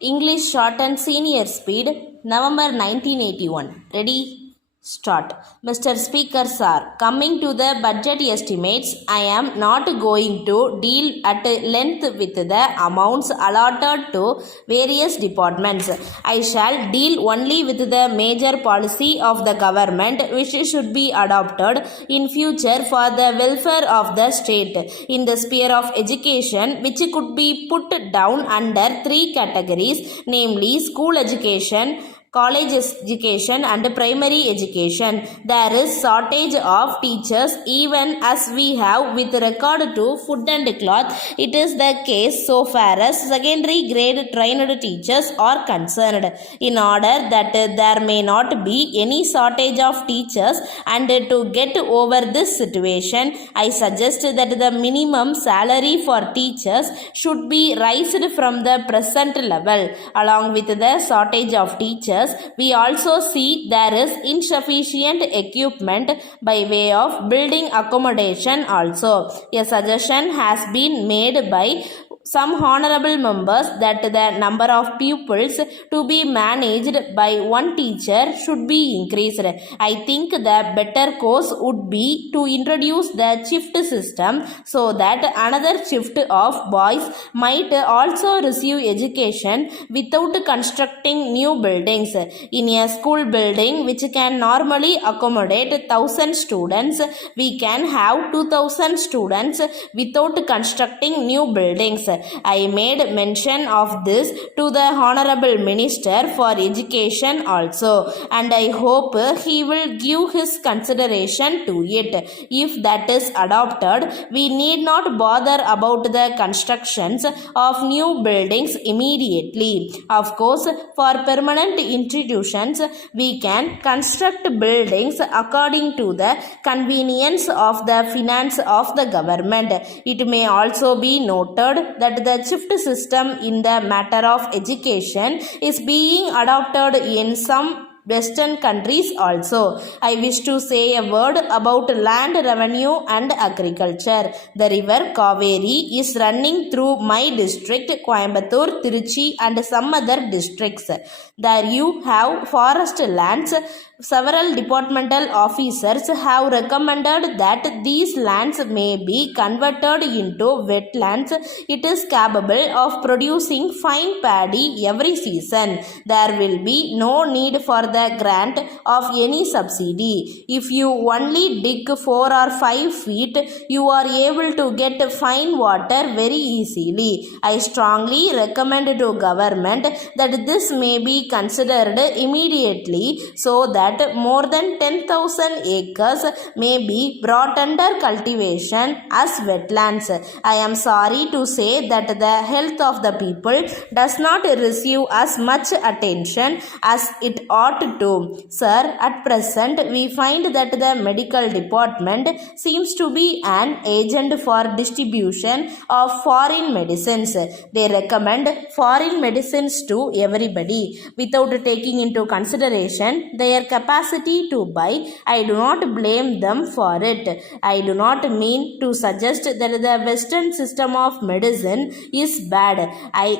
English Shorthand Senior Speed, November 1981. Ready? Start. Mr. Speaker Sir, coming to the budget estimates, I am not going to deal at length with the amounts allotted to various departments. I shall deal only with the major policy of the government which should be adopted in future for the welfare of the state in the sphere of education, which could be put down under three categories, namely school education, college education and primary education. There is shortage of teachers even as we have with regard to food and cloth. It is the case so far as secondary grade trained teachers are concerned. In order that there may not be any shortage of teachers and to get over this situation, I suggest that the minimum salary for teachers should be raised from the present level. Along with the shortage of teachers, we also see there is insufficient equipment by way of building accommodation also. A suggestion has been made by some honorable members that the number of pupils to be managed by one teacher should be increased. I think the better course would be to introduce the shift system so that another shift of boys might also receive education without constructing new buildings. In a school building which can normally accommodate 1000 students, we can have 2000 students without constructing new buildings. I made mention of this to the Honorable Minister for Education also, and I hope he will give his consideration to it. If that is adopted, we need not bother about the constructions of new buildings immediately. Of course, for permanent institutions, we can construct buildings according to the convenience of the finance of the government. It may also be noted that the shift system in the matter of education is being adopted in some Western countries also. I wish to say a word about land revenue and agriculture. The river Kaveri is running through my district, Coimbatore, Tiruchi and some other districts. There you have forest lands. Several departmental officers have recommended that these lands may be converted into wetlands. It is capable of producing fine paddy every season. There will be no need for the grant of any subsidy. If you only dig 4 or 5 feet, you are able to get fine water very easily. I strongly recommend to government that this may be considered immediately so that more than 10,000 acres may be brought under cultivation as wetlands. I am sorry to say that the health of the people does not receive as much attention as it ought to. Sir, at present we find that the medical department seems to be an agent for distribution of foreign medicines. They recommend foreign medicines to everybody without taking into consideration their capacity to buy. I do not blame them for it. I do not mean to suggest that the Western system of medicine is bad.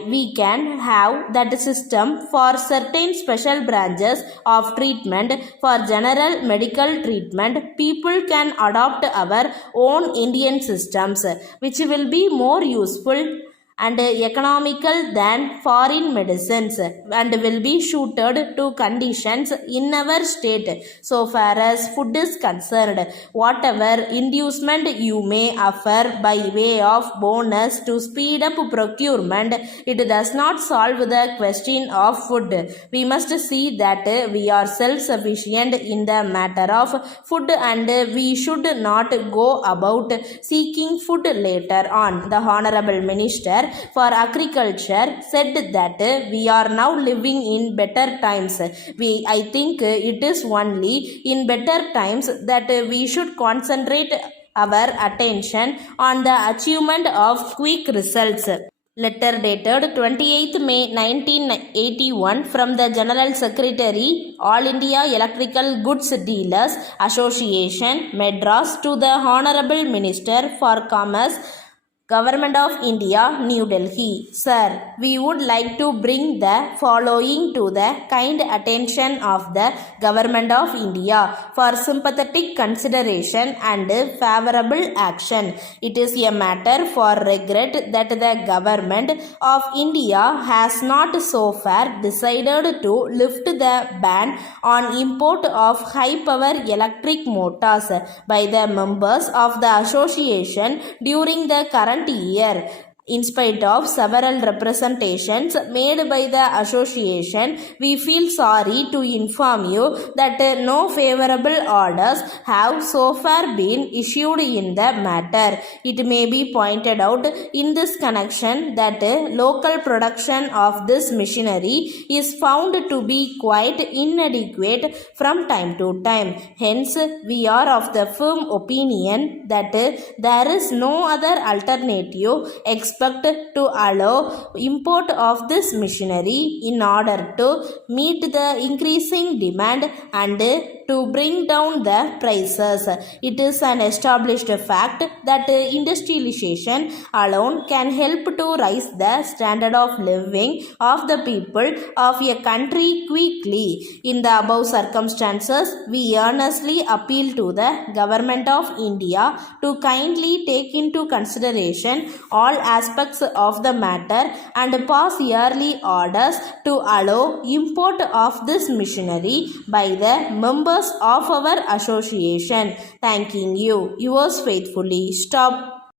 We can have that system for certain special branches of treatment. For general medical treatment, people can adopt our own Indian systems, which will be more useful and economical than foreign medicines and will be suited to conditions in our state. So far as food is concerned, whatever inducement you may offer by way of bonus to speed up procurement, it does not solve the question of food. We must see that we are self-sufficient in the matter of food and we should not go about seeking food later on. The Honorable Minister for Agriculture said that we are now living in better times. I think it is only in better times that we should concentrate our attention on the achievement of quick results. Letter dated 28th May 1981 from the General Secretary, All India Electrical Goods Dealers Association, Madras, to the Honorable Minister for Commerce, Government of India, New Delhi. Sir, we would like to bring the following to the kind attention of the Government of India for sympathetic consideration and favorable action. It is a matter for regret that the Government of India has not so far decided to lift the ban on import of high power electric motors by the members of the association during the current year. In spite of several representations made by the association, we feel sorry to inform you that no favorable orders have so far been issued in the matter. It may be pointed out in this connection that local production of this machinery is found to be quite inadequate from time to time. Hence, we are of the firm opinion that there is no other alternative to allow import of this machinery in order to meet the increasing demand and to bring down the prices. It is an established fact that industrialization alone can help to raise the standard of living of the people of a country quickly. In the above circumstances, we earnestly appeal to the Government of India to kindly take into consideration all aspects of the matter and pass yearly orders to allow import of this machinery by the members of our association. Thanking you. Yours faithfully. Stop.